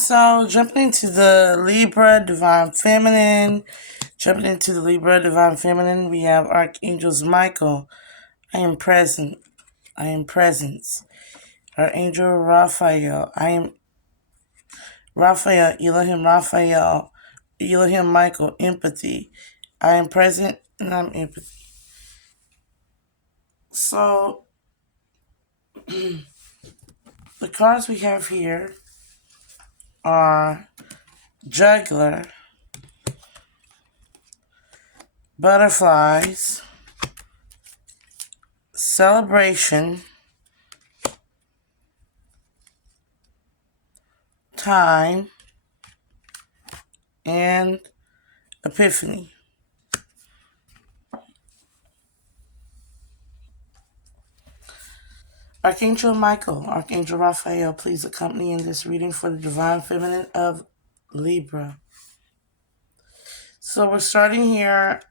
So, jumping into the Libra Divine Feminine. Jumping into the Libra Divine Feminine, we have Archangels Michael. I am present. I am presence. Archangel Raphael. I am Raphael. Raphael. Elohim Michael. Empathy. I am present and I'm empathy. So, the cards we have here are Juggler, Butterflies, Celebration, Time, and Epiphany. Archangel Michael, Archangel Raphael, please accompany in this reading for the Divine Feminine of Libra. So we're starting here.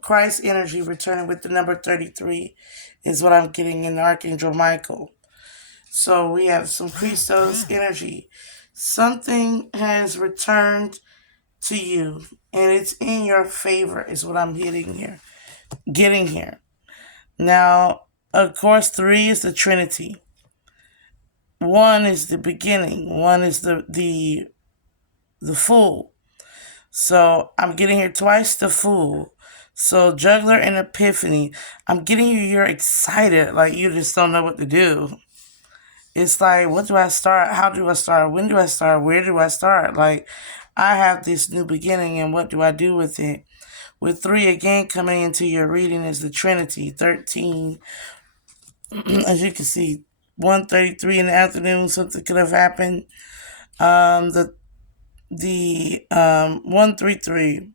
Christ energy returning with the number 33 is what I'm getting in Archangel Michael. So we have some Christos energy. Something has returned to you, and it's in your favor, is what I'm getting here. Now, of course, 3 is the Trinity. 1 is the beginning. 1 is the Fool. So I'm getting here twice the Fool. So Juggler and Epiphany. I'm getting you're excited, like you just don't know what to do. It's like, what do I start? How do I start? When do I start? Where do I start? Like, I have this new beginning, and what do I do with it? With 3 again coming into your reading is the Trinity. 13, as you can see, 1:33 in the afternoon, something could have happened. The 133,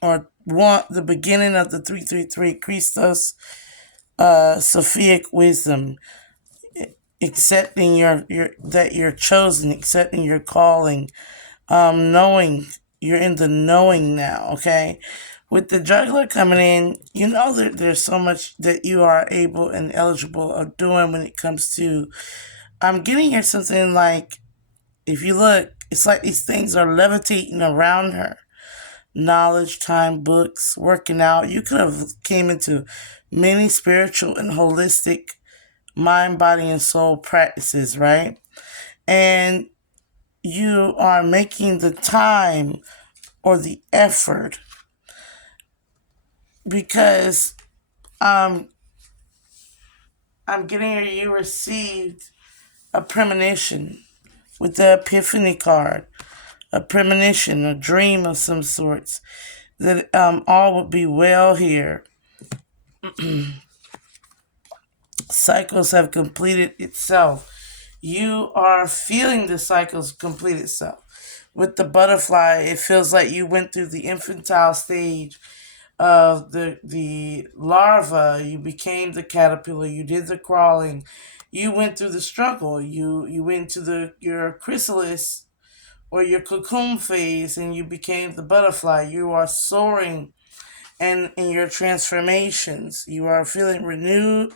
or the beginning of the 333, Christos, Sophic wisdom, accepting that you're chosen, accepting your calling, knowing you're in the knowing now. Okay, with the Juggler coming in, you know that there's so much that you are able and eligible of doing when it comes to. I'm getting here something like, if you look, it's like these things are levitating around her. Knowledge, time, books, working out. You could have came into many spiritual and holistic mind, body, and soul practices, right? And you are making the time or the effort because I'm getting here, you received a premonition with the Epiphany card. A premonition, a dream of some sorts, that all would be well here. Cycles have completed itself. You are feeling the cycles complete itself. With the butterfly, it feels like you went through the infantile stage of the larva. You became the caterpillar. You did the crawling. You went through the struggle. You went to your chrysalis or your cocoon phase, and you became the butterfly. You are soaring, and in your transformations, you are feeling renewed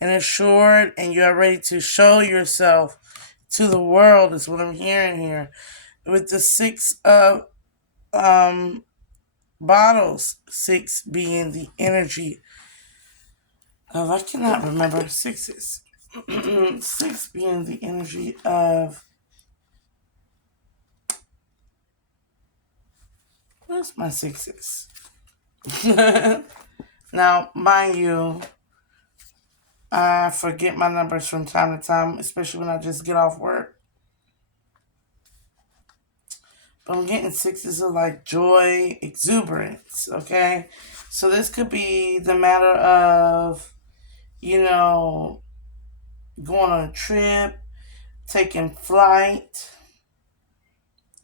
and assured, and you are ready to show yourself to the world, is what I'm hearing here. With the 6 of bottles, 6 being the energy of, I cannot remember, 6 6 being the energy of, where's my 6s? Now, mind you, I forget my numbers from time to time, especially when I just get off work. But I'm getting 6s of like joy, exuberance, okay? So this could be the matter of, going on a trip, taking flight,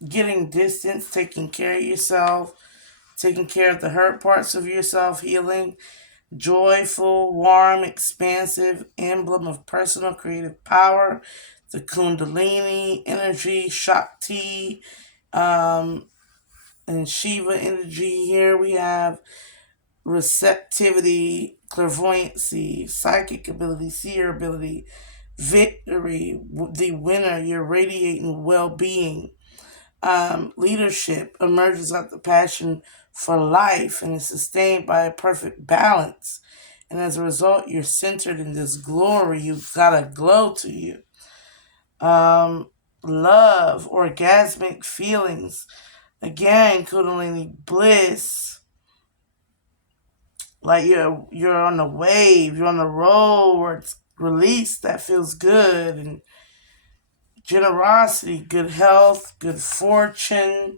getting distance, taking care of yourself, taking care of the hurt parts of yourself, healing. Joyful, warm, expansive emblem of personal creative power, the Kundalini energy, Shakti, and Shiva energy. Here we have receptivity, clairvoyancy, psychic ability, seer ability, victory, the winner. You're radiating well-being. Leadership emerges out the passion for life and is sustained by a perfect balance. And as a result, you're centered in this glory. You've got a glow to you. Love, orgasmic feelings. Again, Kundalini bliss. Like you're on a wave, you're on a roll where it's released that feels good, and generosity, good health, good fortune,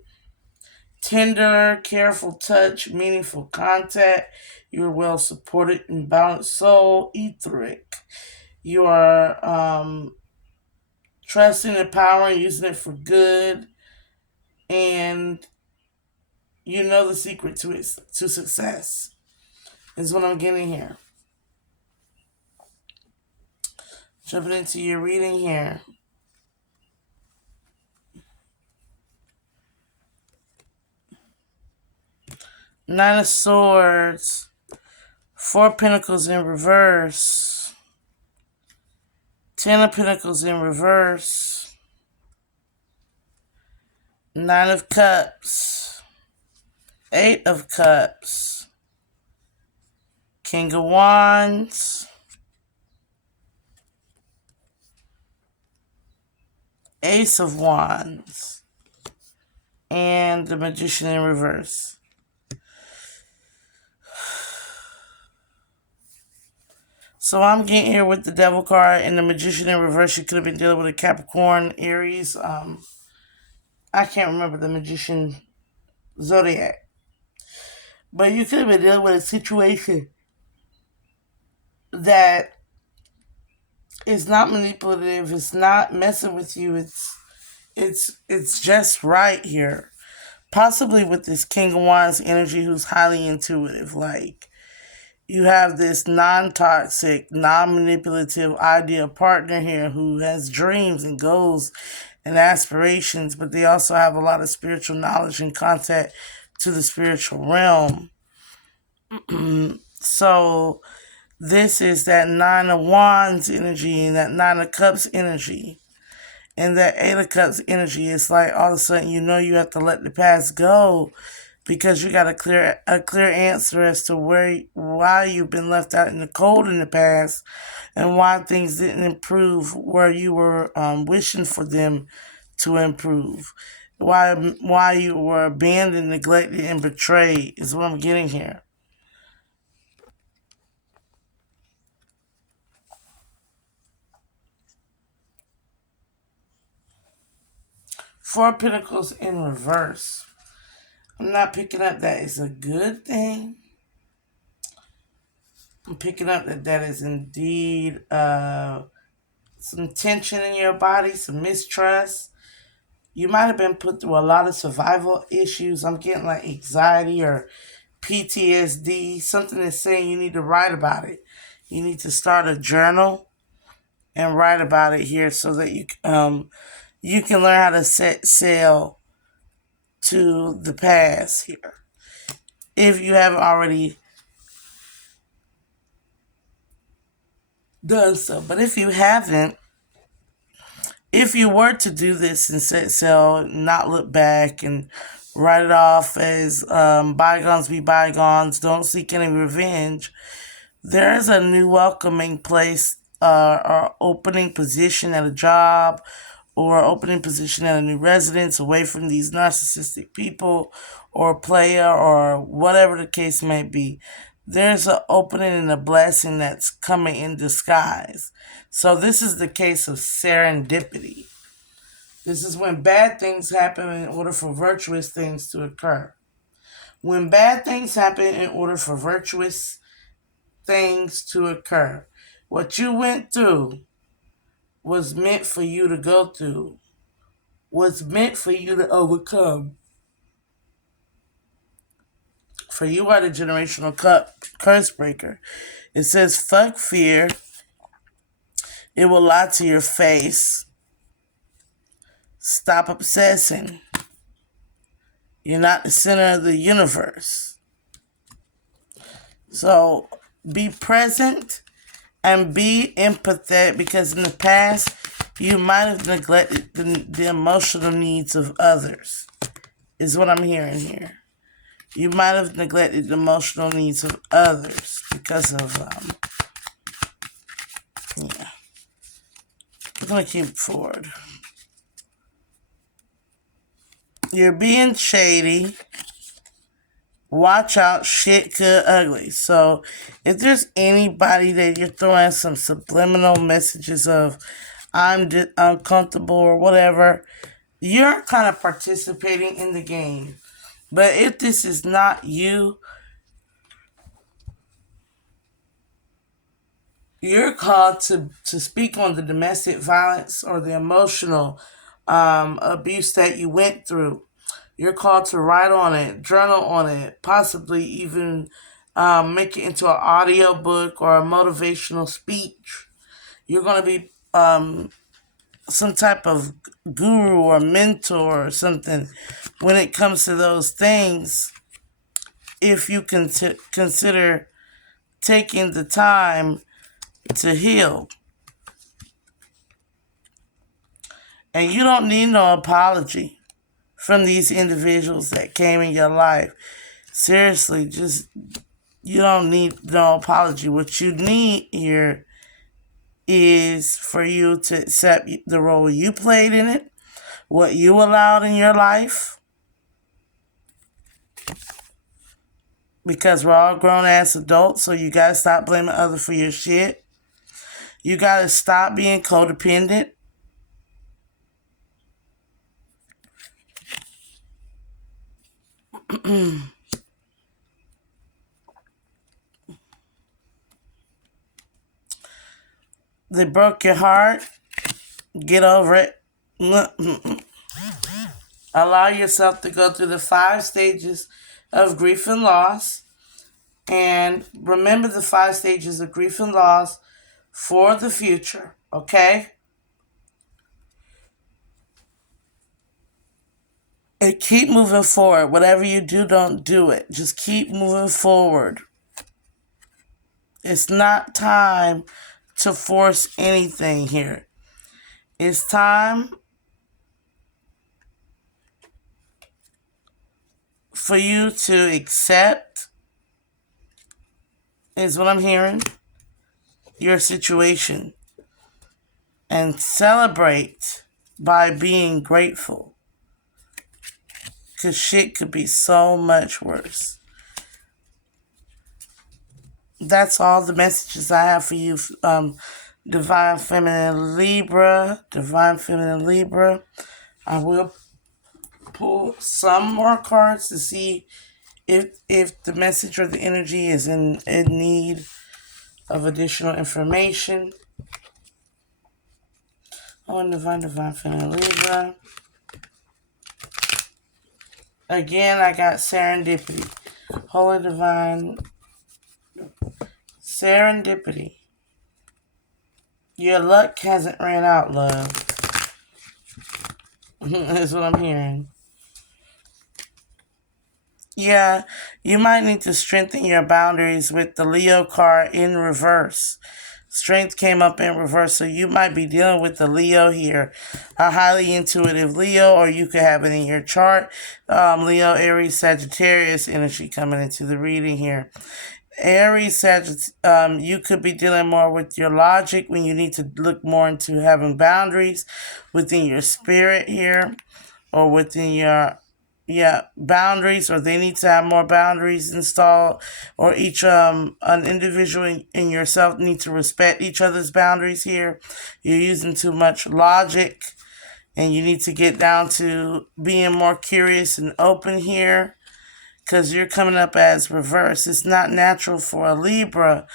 tender, careful touch, meaningful contact. You're well supported and balanced soul, etheric. You are trusting the power and using it for good, and you know the secret to success is what I'm getting here. Jumping into your reading here. Nine of Swords, Four Pentacles in reverse, Ten of Pentacles in reverse, Nine of Cups, Eight of Cups, King of Wands, Ace of Wands, and the Magician in reverse. So I'm getting here with the Devil card and the Magician in reverse. You could have been dealing with a Capricorn, Aries. I can't remember the Magician zodiac. But you could have been dealing with a situation that is not manipulative. It's not messing with you. It's just right here. Possibly with this King of Wands energy who's highly intuitive. Like, you have this non-toxic, non-manipulative ideal partner here who has dreams and goals and aspirations, but they also have a lot of spiritual knowledge and contact to the spiritual realm. So this is that Nine of Wands energy and that Nine of Cups energy. And that Eight of Cups energy is like all of a sudden you know you have to let the past go because you got a clear answer as to why you've been left out in the cold in the past and why things didn't improve where you were wishing for them to improve. Why you were abandoned, neglected, and betrayed is what I'm getting here. Four of Pentacles in reverse. I'm not picking up that it's a good thing. I'm picking up that is indeed some tension in your body, some mistrust. You might have been put through a lot of survival issues. I'm getting like anxiety or PTSD. Something that's saying you need to write about it. You need to start a journal and write about it here so that you can learn how to set sail to the past here. If you haven't already done so. But if you haven't, if you were to do this and set sail, not look back and write it off as bygones be bygones, don't seek any revenge, there is a new welcoming place or opening position at a job or opening position at a new residence away from these narcissistic people or player or whatever the case may be. There's an opening and a blessing that's coming in disguise. So this is the case of serendipity. This is when bad things happen in order for virtuous things to occur. When bad things happen in order for virtuous things to occur. What you went through was meant for you to go through, was meant for you to overcome. For you are the generational curse breaker. It says, fuck fear. It will lie to your face. Stop obsessing. You're not the center of the universe. So be present And be empathetic, because in the past you might have neglected the emotional needs of others, is what I'm hearing here. You might have neglected the emotional needs of others because of, yeah. I'm going to keep forward. You're being shady. Watch out, shit good ugly. So if there's anybody that you're throwing some subliminal messages of, I'm uncomfortable or whatever, you're kind of participating in the game. But if this is not you, you're called to speak on the domestic violence or the emotional abuse that you went through. You're called to write on it, journal on it, possibly even make it into an audio book or a motivational speech. You're going to be some type of guru or mentor or something when it comes to those things, if you can consider taking the time to heal. And you don't need no apology from these individuals that came in your life. Seriously, just, you don't need no apology. What you need here is for you to accept the role you played in it, what you allowed in your life, because we're all grown-ass adults, so you gotta stop blaming others for your shit. You gotta stop being codependent. They broke your heart. Get over it. Allow yourself to go through the 5 stages of grief and loss. And remember the 5 stages of grief and loss for the future, okay? And keep moving forward. Whatever you do, don't do it. Just keep moving forward. It's not time to force anything here. It's time for you to accept, is what I'm hearing, your situation. And celebrate by being grateful. Because shit could be so much worse. That's all the messages I have for you, Divine Feminine Libra. Divine Feminine Libra. I will pull some more cards to see if the message or the energy is in need of additional information. Oh, and Divine Feminine Libra. Again, I got serendipity. Holy Divine serendipity. Your luck hasn't ran out, love. That's what I'm hearing. Yeah, you might need to strengthen your boundaries with the Leo card in reverse. Strength came up in reverse, so you might be dealing with the Leo here. A highly intuitive Leo, or you could have it in your chart. Leo, Aries, Sagittarius energy coming into the reading here. Aries, Sagittarius, you could be dealing more with your logic when you need to look more into having boundaries within your spirit here, or within your boundaries, or they need to have more boundaries installed, or each an individual in yourself need to respect each other's boundaries here. You're using too much logic, and you need to get down to being more curious and open here, because you're coming up as reverse. It's not natural for a Libra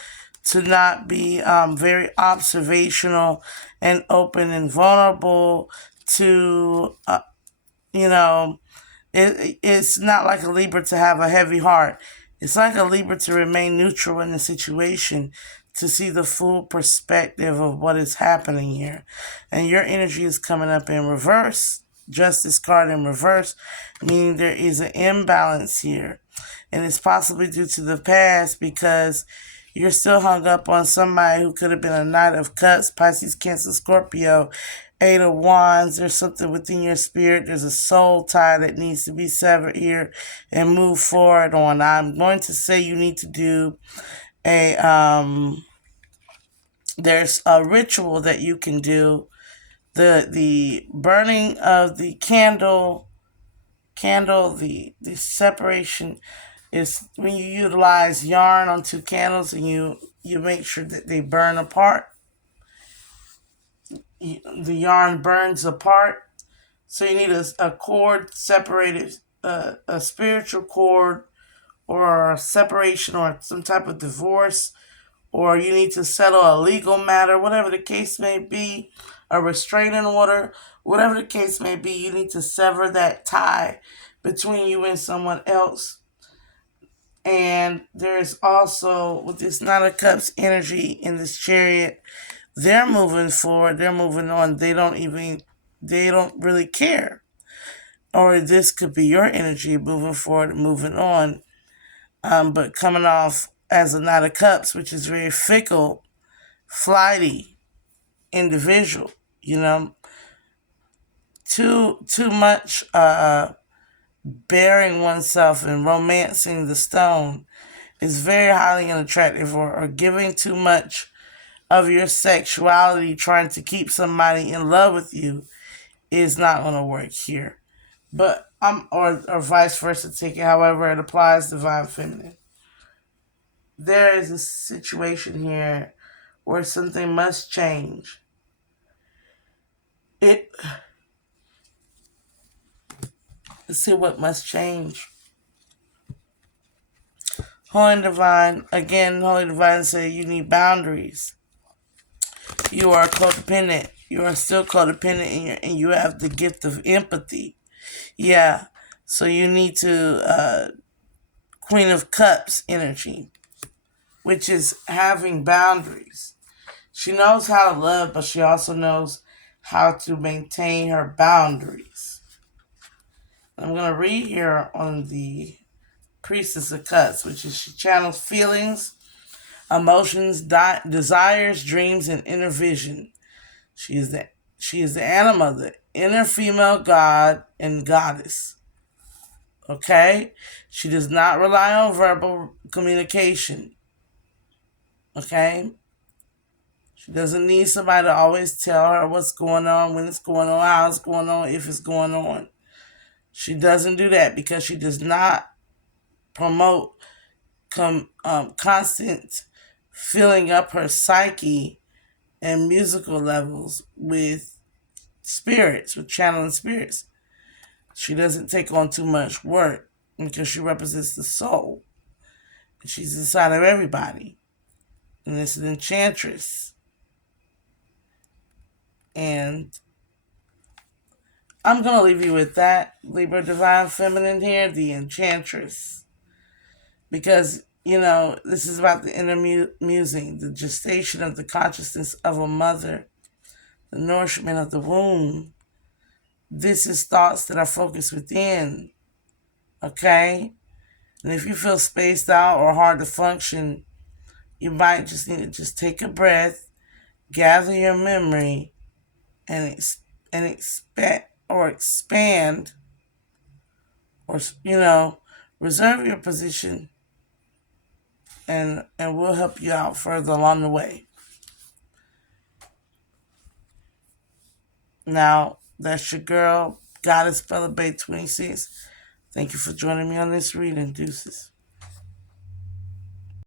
to not be very observational and open and vulnerable to, it's not like a Libra to have a heavy heart. It's like a Libra to remain neutral in the situation, to see the full perspective of what is happening here. And your energy is coming up in reverse. Justice card in reverse, meaning there is an imbalance here. And it's possibly due to the past, because You're still hung up on somebody who could have been a Knight of Cups, Pisces, Cancer, Scorpio, Eight of Wands. There's something within your spirit. There's a soul tie that needs to be severed here and move forward on. I'm going to say you need to do there's a ritual that you can do. The burning of the candle, the separation is when you utilize yarn on two candles and you make sure that they burn apart. The yarn burns apart. So you need a cord separated, a spiritual cord, or a separation, or some type of divorce, or you need to settle a legal matter, whatever the case may be, a restraining order, whatever the case may be. You need to sever that tie between you and someone else. And there's also, with this Nine of Cups energy in this Chariot, they're moving forward, they're moving on. They don't really care. Or this could be your energy moving forward and moving on. But coming off as a Knight of Cups, which is very fickle, flighty individual, too much bearing oneself and romancing the stone is very highly unattractive, or giving too much of your sexuality trying to keep somebody in love with you is not going to work here. But or vice versa, take it however it applies, Divine Feminine. There is a situation here where something must change. Let's see what must change. Holy Divine, again, Holy Divine say you need boundaries. You are codependent. You are still codependent, and you have the gift of empathy. Yeah, so you need to Queen of Cups energy, which is having boundaries. She knows how to love, but she also knows how to maintain her boundaries. I'm going to read here on the Priestess of Cups, which is she channels feelings, emotions, desires, dreams, and inner vision. She is the anima, the inner female god and goddess. Okay? She does not rely on verbal communication. Okay? She doesn't need somebody to always tell her what's going on, when it's going on, how it's going on, if it's going on. She doesn't do that because she does not promote constant filling up her psyche and musical levels with spirits, with channeling spirits. She doesn't take on too much work because she represents the soul. She's inside of everybody. And it's an enchantress. And I'm going to leave you with that, Libra Divine Feminine here, the enchantress. Because, this is about the inner musing, the gestation of the consciousness of a mother, the nourishment of the womb. This is thoughts that are focused within, okay? And if you feel spaced out or hard to function, you might just need to just take a breath, gather your memory, and expand, or reserve your position, and we'll help you out further along the way. Now, that's your girl, Goddess Bella Bay 26. Thank you for joining me on this reading. Deuces.